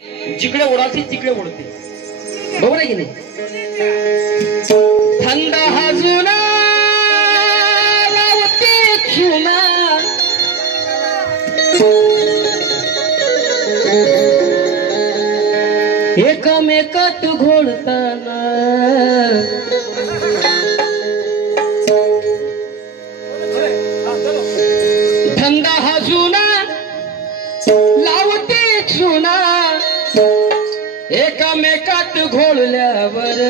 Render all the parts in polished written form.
जिकडे ओढायची तिकडे ओढते, बरोबर आहे की नाही? थंड हाजुना लावते चुना, एकमेकात घोळताना थंड हाजुना लावते चुना, एकामेकात घोळल्यावर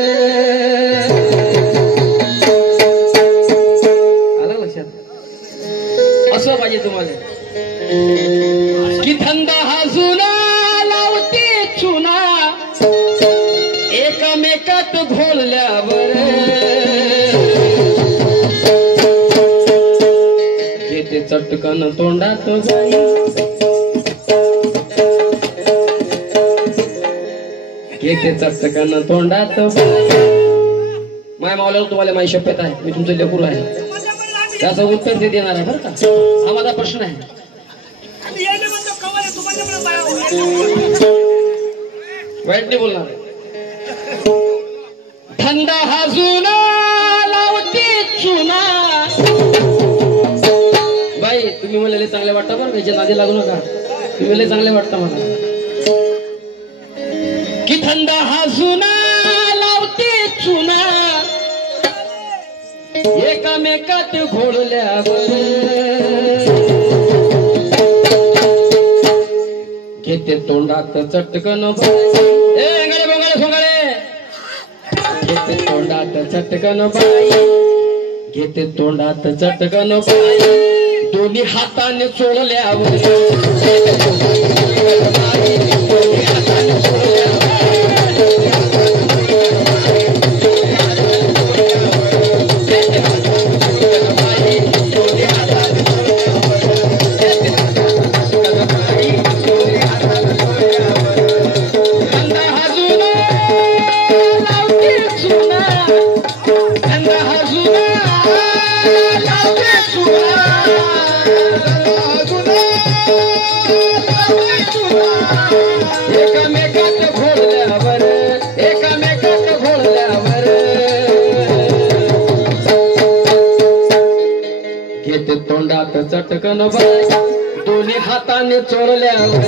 आलं लक्षात? असं पाहिजे तुम्हाला की थंड हाजुना लावते चुना, एकामेकात घोळल्यावर घेते चटकन तोंडात बाई, घेते चटकन तोंडात बाई. माय मावल्याला तुम्हाला माझी शपथ आहे, मी तुमचं लेकरू आहे, त्याचं उत्तर ते देणार आहे बरं का. हा माझा प्रश्न आहे. वाईट नाही बोलणार. थंड हाजुना लावते चुना, बाई तुम्ही मला लय चांगले वाटता बरं, त्याच्या नादी लागू नका. तुम्ही लय चांगले वाटता मला. की थंड हाजुना लावते चुना, एकामेकात घोळल्यावर घेते तोंडात चटकन बाई. ए बोंगळे सोंगळे, घेते तोंडात चटकन बाई, घेते तोंडात चटकन बाई, दोन्ही हाताने चोळल्यावर, दोन्ही हाताने चोळल्यावर, एकामेकात घोळल्यावर, एकामेकात घोळल्यावर घेते तोंडात चटकन बाई, दोन्ही हाताने चोळल्यावर,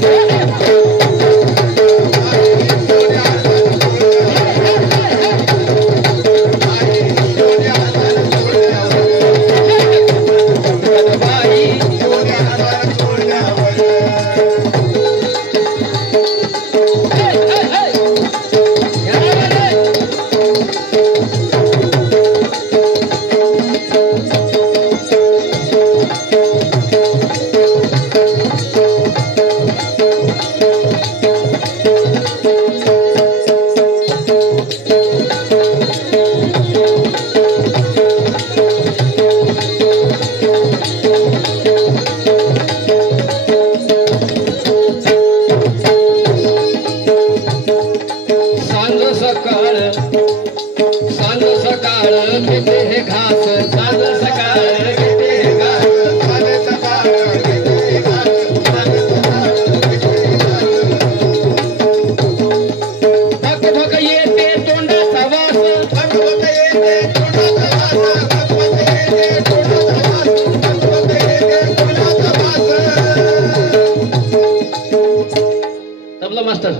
मास्टर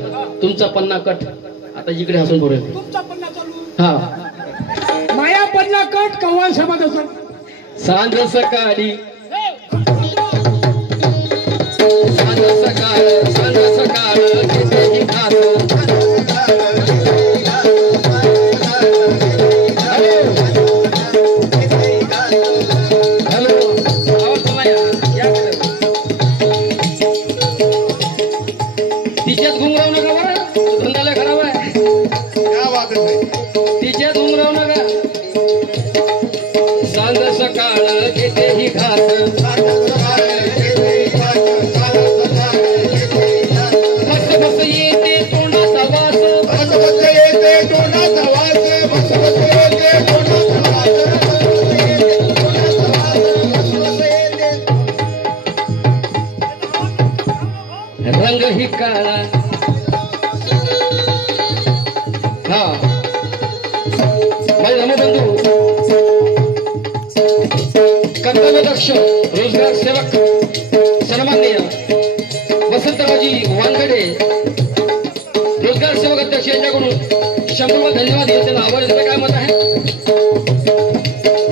तुमचा पन्ना कट. आता इकडे हसून बोलूया. तुमचा पन्ना चालू. हा माया पन्ना कट कव्वाल समाजाचा. सांज सकाळी, सांज सकाळ, सांज सकाळ घेते घास, तिच्यात घुंगराव नका बरं, धंदाला खराब आहे. तिच्यात घुंगराव नका. सांज सकाळ घेते ही घास, फक्त फक्त येते तोंडाचा वास, फक्त फक्त येते तोंडाचा वास, फक्त फक्त येते तोंडाचा वास. रंग ही काळा, समाजध्यक्ष रोजगार सेवक सन्माननीय वसंतरावजी वानखडे रोजगार सेवक अध्यक्ष यांच्याकडून 100 धन्यवाद देतो. त्याला आभार देतो. काय मत आहे?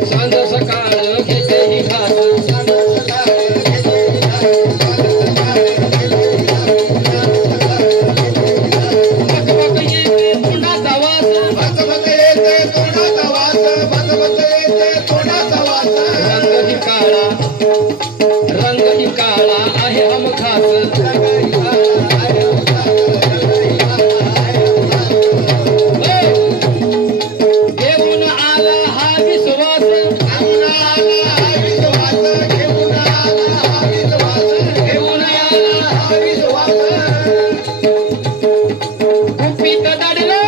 सांज सकाळ घेते ही घास रंग काळा आहे हम खास घेऊन आला हा विश्वास गुपित दडलं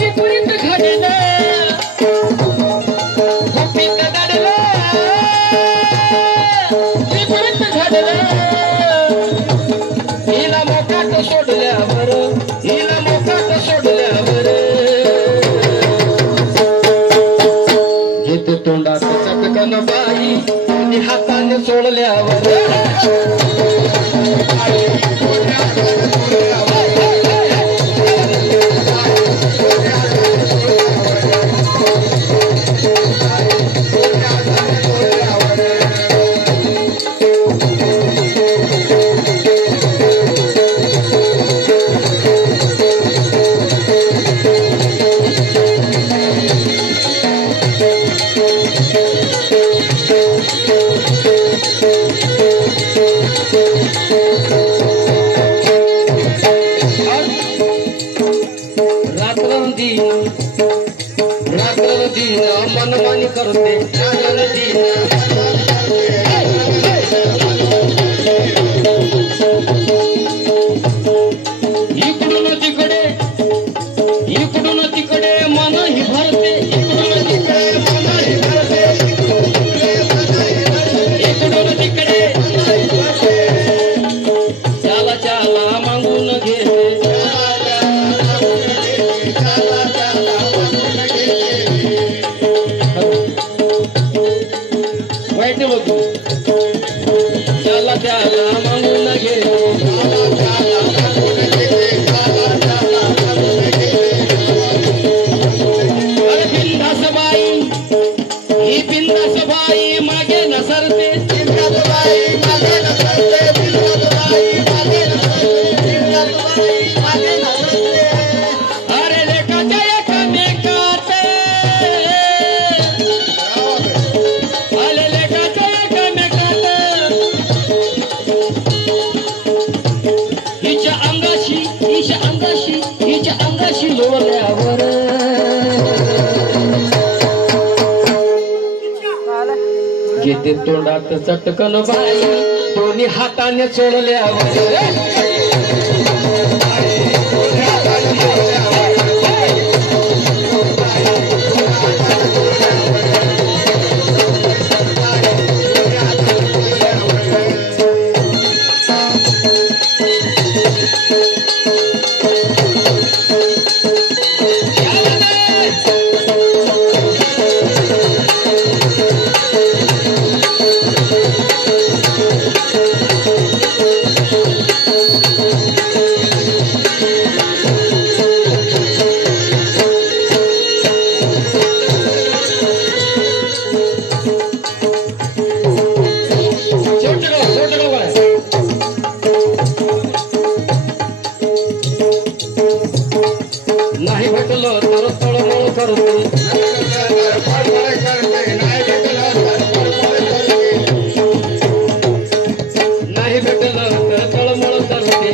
विपरीत घडलं गुपित दडलं विपरीत घडलं हिला मोकाट सोडल्यावर हिला मोकाट सोडल्यावर घेते तोंडात चटकन बाई आणि हाताने सोडल्यावर रात्र दिन मनमानी करते इकडून तिकडे मन ही भरते इकडून तिकडे चाला चाला मागून घेते वाईट बघू त्याला त्याला मागून घे अरे बिंदास बाई ही बिंदास बाई मागे न सरते अरे लेखाच्या एकामेकात हिच्या अंगाशी लोल्यावर घेते तोंडात चटकन बाई दोन्ही हाताने चोळल्यावर नाही भेटलं तर तळमळ करते नाही भेटलं तर तळमळ करते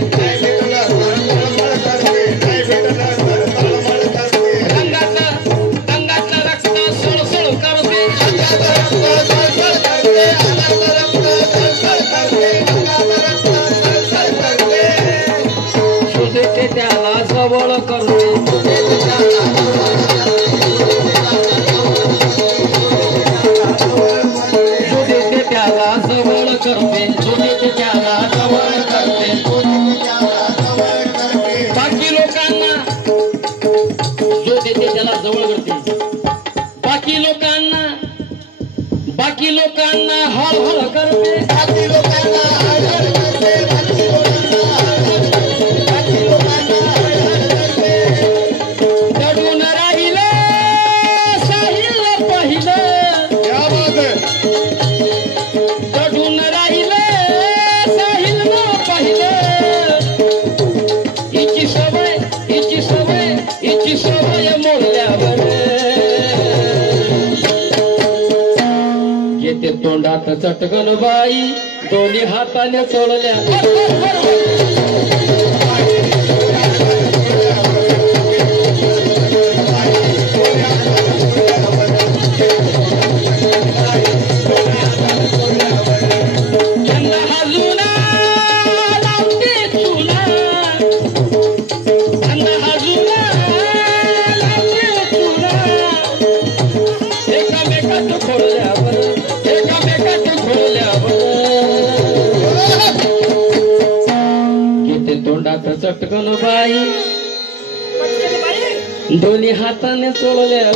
रंगातलं रक्त सळसळ करते सुदेते त्याला जवळ करते सुदेते त्याला जवळ करते सुदेते त्याला जवळ करते बाकी लोकांना जो देते त्याला जवळ करते बाकी लोकांना तोंडात चटकन बाई दोन्ही हाताने चोळल्या तोंडात चटकन बाई दोन्ही हाताने चोळल्या